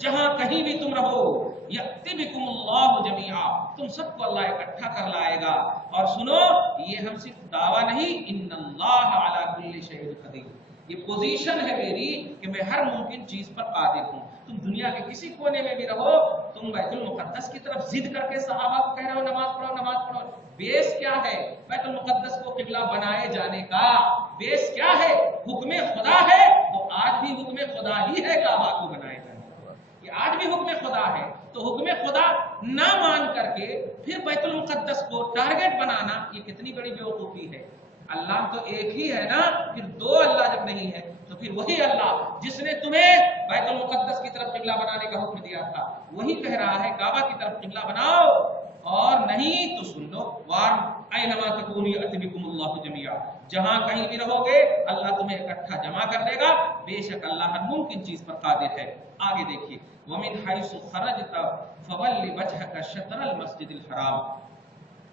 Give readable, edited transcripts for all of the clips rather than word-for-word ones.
جہاں کہیں بھی تم رہو، یأتی بکم اللہ جمیعا، تم سب کو اللہ اکٹھا کر لائے گا۔ اور سنو، یہ ہم صرف دعویٰ نہیں، ان اللہ علی کل شیء قدیر، یہ پوزیشن ہے میری کہ میں ہر ممکن چیز پر قادر ہوں۔ تم دنیا کے کسی کونے میں بھی رہو، تم بیت المقدس کی طرف ضد کر کے صحابہ کو کہہ رہے ہو نماز پڑھو نماز پڑھو، بیس کیا ہے بیت المقدس کو قبلہ بنائے جانے کا؟ بیس کیا ہے؟ حکم خدا ہے، تو آج بھی حکم خدا ہی ہے کعبہ کو بنائے جانے کا، یہ آج بھی حکم خدا ہے۔ تو حکم خدا نہ مان کر کے پھر بیت المقدس کو ٹارگٹ بنانا، یہ کتنی بڑی بیوقوفی ہے۔ اللہ تو ایک ہی ہے نا، پھر دو اللہ جب نہیں ہے تو پھر وہی اللہ جس نے تمہیں بیت المقدس کی طرف قبلہ بنانے کا حکم دیا تھا، وہی کہہ رہا ہے کعبہ کی طرف قبلہ بناؤ، اور نہیں تو سن لو، وان اینما تکونوا یأتی بکم اللہ جمیعا، جہاں کہیں بھی رہو گے اللہ تمہیں اکٹھا جمع کر لے گا، بے شک اللہ ہر ممکن چیز پر قادر ہے۔ آگے دیکھیے، ومن حیث خرجت فول وجهک شطر المسجد الحرام،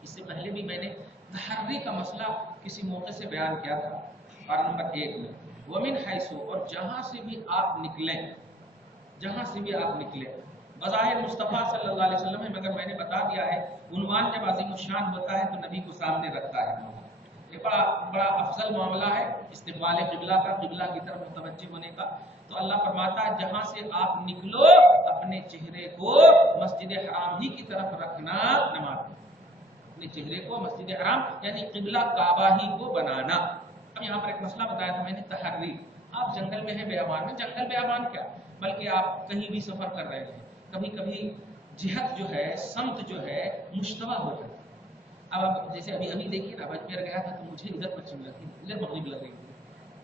اس سے پہلے بھی میں نے تحری کا مسئلہ کسی موقع سے بیان کیا تھا، پارہ نمبر 1 میں، ومن حیث، اور جہاں سے بھی آپ نکلیں، جہاں سے بھی آپ نکلیں، بظاہر مصطفیٰ صلی اللہ علیہ وسلم ہے، مگر میں نے بتا دیا ہے عنوان جب عظیم الشان ہوتا ہے تو نبی کو سامنے رکھتا ہے، یہ بڑا افضل معاملہ ہے استقبال قبلہ کا، قبلہ کی طرف متوجہ ہونے کا۔ تو اللہ فرماتا ہے جہاں سے آپ نکلو اپنے چہرے کو مسجد حرام ہی کی طرف رکھنا، نماز اپنے چہرے کو مسجد حرام یعنی قبلہ کعبہ ہی کو بنانا۔ اب یہاں پر ایک مسئلہ بتایا تھا میں نے، تحری، آپ جنگل میں ہیں بیابان میں، جنگل بیابان کیا بلکہ آپ کہیں بھی سفر کر رہے ہیں، کبھی کبھی جہت جو ہے، سمت جو ہے مشتبہ ہو جاتا ہے۔ اب جیسے ابھی دیکھیے نا، اجمیر گیا تھا تو مجھے ادھر پچھم لگی، ادھر مغرب لگ رہی تھی،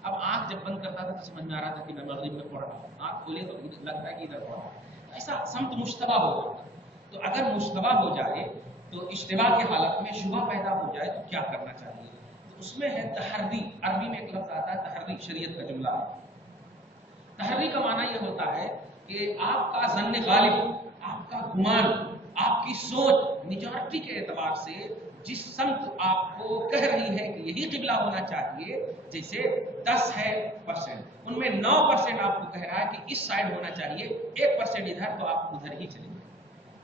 اب آنکھ جب بند کرتا تھا تو سمجھ میں آ رہا تھا کہ میں مغرب میں پڑھ رہا ہوں، آنکھ کھولے تو لگتا ہے کہ ادھر پڑھ رہا ہوں، ایسا سمت مشتبہ ہو جاتا ہے۔ تو اگر مشتبہ ہو جائے تو اشتباہ کی حالت میں شبہ پیدا ہو جائے تو کیا کرنا چاہیے؟ تو اس میں ہے تحری، عربی میں ایک لفظ آتا ہے تحری، شریعت کا جملہ ہے۔ تحری کا معنی یہ ہوتا ہے کہ آپ کا ظن غالب، آپ کا گمان، آپ کی سوچ میجورٹی کے اعتبار سے جس سمت آپ کو کہہ رہی ہے کہ یہی قبلہ ہونا چاہیے، جیسے 10 ہے پرسنٹ، ان میں 9% آپ کو کہہ رہا ہے کہ اس سائڈ ہونا چاہیے، 1% ادھر، تو آپ ادھر ہی چلیں گے۔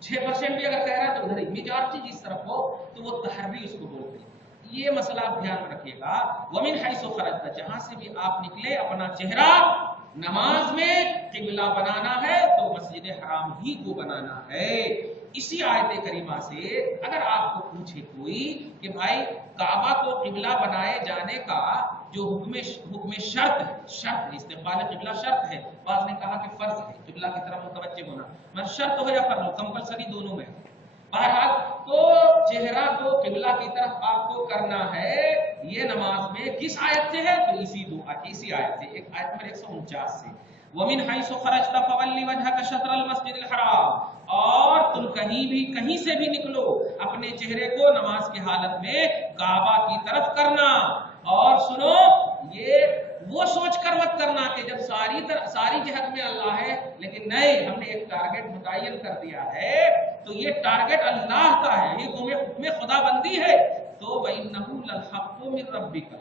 6% بھی اگر کہہ رہا ہے تو ادھر ہی، میجورٹی جس طرف ہو تو وہ تحری اس کو بولتے ہیں۔ یہ مسئلہ آپ دھیان میں رکھیے گا، ومن حیث خرجت، جہاں سے بھی آپ نکلے اپنا چہرہ نماز میں قبلہ بنانا ہے تو مسجد حرام ہی کو بنانا ہے۔ اسی آیت کریمہ سے اگر آپ کو پوچھے کوئی کہ بھائی کعبہ کو قبلہ بنائے جانے کا جو حکم شرط ہے، شرط ہے، استقبال قبلہ شرط ہے، بعض نے کہا کہ فرض ہے قبلہ کی طرف متوجہ ہونا، مگر شرط ہو یا فرض ہو، کمپلسری دونوں میں، بہرحال تو چہرہ کو قبلہ کی طرف آپ کو کرنا ہے۔ یہ نماز میں کس آیت سے ہے؟ تو اسی آیت سے، ایک آیت نمبر 149 سے، وَمِنْ حَيْثُ خَرَجْتَ فَوَلِّ وَجْهَكَ شَطْرَ الْمَسْجِدِ الْحَرَامِ، اور تم کہیں سے بھی نکلو اپنے چہرے کو نماز کی حالت میں کعبہ کی طرف کرنا۔ اور سنو، یہ وہ سوچ کر مت کرنا کہ جب ساری جہت میں اللہ ہے، لیکن نہیں، ہم نے ایک ٹارگٹ متعین کر دیا ہے تو یہ ٹارگٹ اللہ کا ہے، یہ حکم خدا بندی ہے، تو وَإِنَّهُ لَلْحَقُّ مِن رَبِّكَ،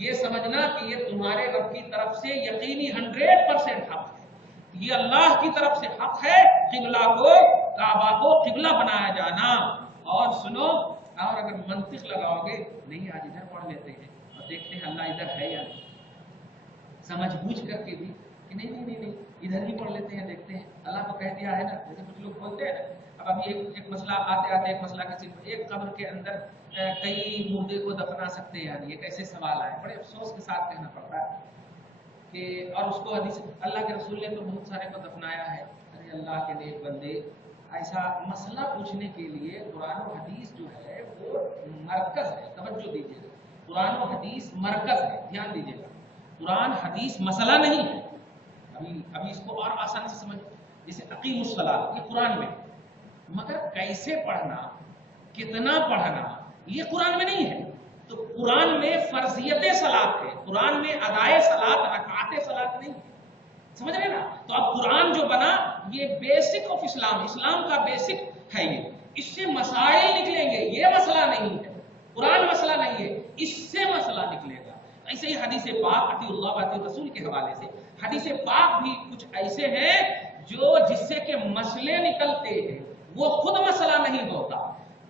یہ سمجھنا کہ یہ تمہارے رب کی طرف سے یقینی 100% حق ہے، یہ اللہ کی طرف سے حق ہے قبلہ کو، کعبہ کو قبلہ بنایا جانا۔ اور سنو، اور اگر منطق لگاؤ گے، نہیں آج ادھر پڑھ لیتے ہیں اور دیکھتے ہیں اللہ ادھر ہے یا نہیں، سمجھ بوجھ کر کے بھی کہ نہیں ادھر ہی پڑھ لیتے ہیں، دیکھتے ہیں، اللہ کو کہہ دیا ہے نا، جیسے کچھ لوگ بولتے ہیں نا۔ اب ابھی ایک مسئلہ آتے ایک مسئلہ کسی ایک قبر کے اندر کئی مردے کو دفنا سکتے ہیں، یعنی ایک ایسے سوال آئے، بڑے افسوس کے ساتھ کہنا پڑتا ہے کہ، اور اس کو حدیث اللہ کے رسول نے تو بہت سارے کو دفنایا ہے۔ ارے اللہ کے نیک بندے، ایسا مسئلہ پوچھنے کے لیے قرآن و حدیث جو ہے وہ مرکز ہے، توجہ دیجیے گا، قرآن و حدیث مرکز ہے، دھیان دیجیے گا، قرآن حدیث مسئلہ نہیں ہے۔ ابھی اس کو اور آسان سے سمجھ، جیسے اقیم الصلاۃ، یہ قرآن میں، مگر کیسے پڑھنا، کتنا پڑھنا، یہ قرآن میں نہیں ہے۔ تو قرآن میں فرضیت صلاۃ ہے، قرآن میں ادائے صلاۃ، رکعات صلاۃ نہیں ہے، سمجھ رہے نا؟ تو اب قرآن جو بنا یہ بیسک آف اسلام کا بیسک ہے، یہ اس سے مسائل نکلیں گے، یہ مسئلہ نہیں ہے، قرآن مسئلہ نہیں ہے، اس سے مسئلہ نکلے گا۔ ایسے ہی حدیث پاک، اطیعوا اللہ و اطیعوا الرسول کے حوالے سے حدیث پاک بھی کچھ ایسے ہیں جو جس سے نکلتے ہیں وہ خود مسئلہ نہیں ہوتا،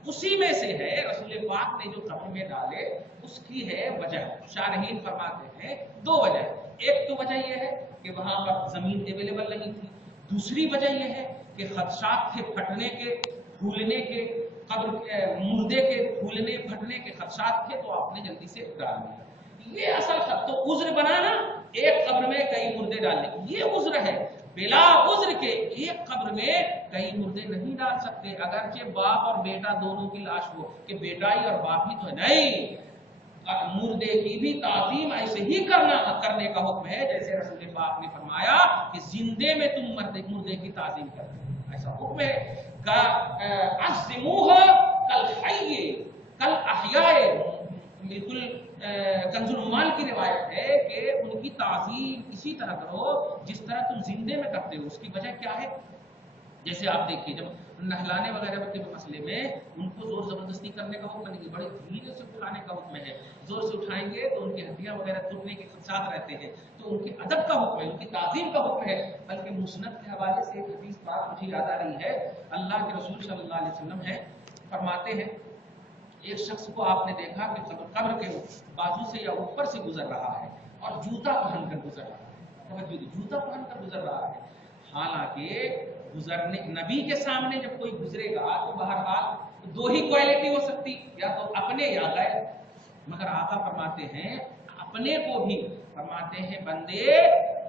اسی میں سے ہے۔ رسول پاک نے جو قبر میں ڈالے اس کی ہے وجہ، شارحین فرماتے ہیں دو وجہ۔ ایک تو وجہ یہ ہے کہ وہاں پر زمین اویلیبل نہیں تھی، دوسری وجہ یہ ہے کہ خدشات تھے پھٹنے کے، پھولنے کے، قبر مردے کے پھولنے پھٹنے کے خدشات تھے، تو آپ نے جلدی سے ڈال دیا۔ یہ اصل تو عذر بنانا ایک قبر میں کئی مردے ڈالنے کی، یہ عذر ہے۔ بلا عذر کے ایک قبر میں کئی مردے نہیں ڈال سکتے، اگرچہ باپ اور بیٹا دونوں کی لاش ہو، کہ بیٹا ہی اور باپ ہی تو ہے، نہیں، مردے کی بھی تعظیم ایسے ہی کرنے کا حکم ہے جیسے رسول پاک نے فرمایا کہ زندے میں تم مردے کی تعظیم کرتے، ایسا حکم ہے۔ عظموه کالحی کالاحیاء، بالکل کنز العمال کی روایت ہے کہ ان کی تعظیم اسی طرح کرو جس طرح تم زندے میں کرتے ہو۔ اس کی وجہ کیا ہے؟ جیسے آپ دیکھیے جب نہلانے وغیرہ کے مسئلے میں ان کو زور زبردستی کرنے کا حکم نہیں، بڑے دھیرے سے اٹھانے کا حکم ہے۔ زور سے اٹھائیں گے تو ان کی ہڈیاں وغیرہ ٹوٹنے کے خدشات رہتے ہیں، تو ان کے ادب کا حکم ہے، ان کی تعظیم کا حکم ہے۔ بلکہ مسند کے حوالے سے ایک حدیث بات مجھے یاد آ رہی ہے، اللہ کے رسول صلی اللہ علیہ وسلم ہے فرماتے ہیں ایک شخص کو آپ نے دیکھا کہ قبر کے بازو سے یا اوپر سے گزر رہا ہے اور جوتا پہن کر گزر رہا ہے، جوتا پہن کر گزر رہا ہے۔ حالانکہ گزرنے نبی کے سامنے جب کوئی گزرے گا تو بہرحال دو ہی کوالٹی ہو سکتی، یا تو اپنے یا غیر، مگر آقا فرماتے ہیں اپنے کو بھی، فرماتے ہیں بندے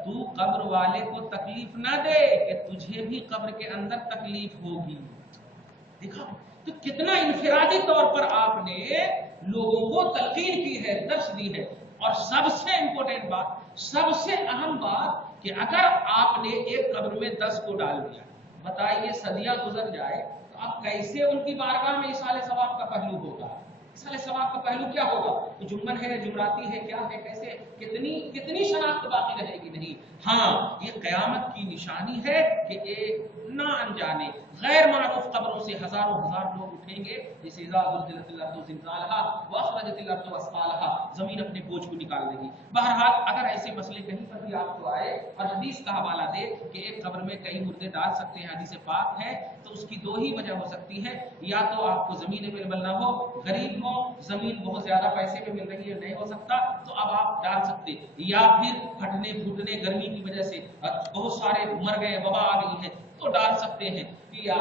تو قبر والے کو تکلیف نہ دے کہ تجھے بھی قبر کے اندر تکلیف ہوگی۔ دیکھا تو کتنا انفرادی طور پر آپ نے لوگوں کو تلقین کی ہے، درس دی ہے۔ اور سب سے امپورٹنٹ بات، سب سے اہم بات کہ اگر آپ نے ایک قبر میں 10 کو ڈال دیا، بتائیے صدیاں گزر جائے تو اب کیسے ان کی بارگاہ میں اصال ثواب کا پہلو ہوگا؟ اصال ثواب کا پہلو کیا ہوگا؟ تو جمن ہے، جمراتی ہے، کیا ہے، کیسے، کتنی شناخت باقی رہے گی؟ نہیں۔ ہاں یہ قیامت کی نشانی ہے کہ ایک نہ انجانے غیر معروف قبروں سے ہزاروں ہزار لوگ اٹھیں گے، جیسے اذا زلزلت الارض زلزالہا واخرجت الارض اثقالہا، زمین اپنے بوجھ کو نکال دے گی۔ بہرحال اگر ایسے مسئلے کہیں پر بھی آپ کو آئے اور حدیث کا حوالہ دے کہ ایک قبر میں کئی مردے ڈال سکتے ہیں، حدیث پاک ہے، تو اس کی دو ہی وجہ ہو سکتی ہے، یا تو آپ کو زمین اویلیبل نہ ہو، غریب ہو، زمین بہت زیادہ پیسے میں مل رہی ہے، نہیں ہو سکتا تو اب آپ ڈال سکتے، یا پھر پھٹنے پھوٹنے گرمی کی وجہ سے بہت سارے مر گئے، وبا آ گئی ہے تو ڈال سکتے ہیں، یا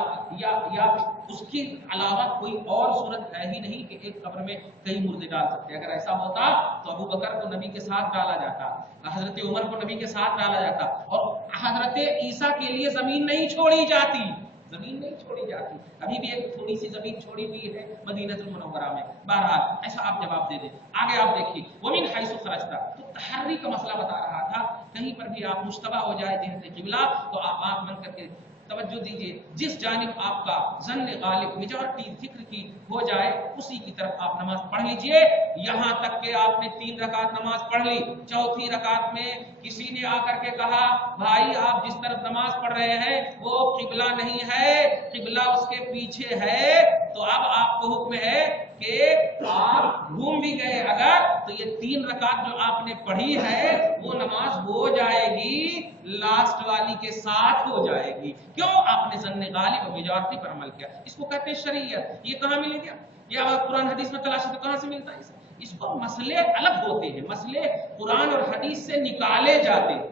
اس کی علاوہ کوئی اور صورت ہے ہی نہیں کہ ایک قبر میں کئی مردے ڈال سکتے۔ اگر ایسا ہوتا تو ابو بکر کو نبی کے ساتھ ڈالا جاتا، حضرت عمر کو نبی کے ساتھ ڈالا جاتا، اور حضرت عیسیٰ کے لیے زمین نہیں چھوڑی جاتی، زمین نہیں چھوڑی جاتی۔ ابھی بھی ایک تھوڑی سی زمین چھوڑی ہوئی ہے مدینہ المنورہ میں۔ بہرحال ایسا آپ جواب دے دیں۔ آگے آپ دیکھیے ومن حیث خرجتا، تو تحری کا مسئلہ بتا رہا تھا، کہیں پر بھی آپ مشتبہ ہو جائے جہت قبلہ تو آپ من کر کے توجہ دیجئے، جس جانب آپ کا ظن غالب میجورٹی ذکر کی ہو جائے اسی کی طرف آپ نماز پڑھ لیجئے۔ یہاں تک کہ آپ نے 3 رکعت نماز پڑھ لی، چوتھی رکعت میں کسی نے آ کر کے کہا بھائی آپ جس طرف نماز پڑھ رہے ہیں وہ قبلہ نہیں ہے، قبلہ اس کے پیچھے ہے، تو اب آپ کو حکم ہے کہ آپ گھوم بھی گئے اگر تو یہ 3 رکعت جو آپ نے پڑھی ہے وہ نماز ہو جائے گی، لاسٹ والی کے ساتھ ہو جائے گی۔ کیوں؟ آپ نے ظن غالب اور میجورٹی پر عمل کیا۔ اس کو کہتے ہیں شریعت۔ یہ کہاں ملے گا؟ یہ آپ قرآن حدیث میں تلاشی تو کہاں سے ملتا ہے؟ اس کو مسئلے الگ ہوتے ہیں، مسئلے قرآن اور حدیث سے نکالے جاتے ہیں،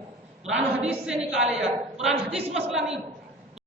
قرآن و حدیث سے نکالے جاتے ہیں، قرآن حدیث مسئلہ نہیں ہوتا۔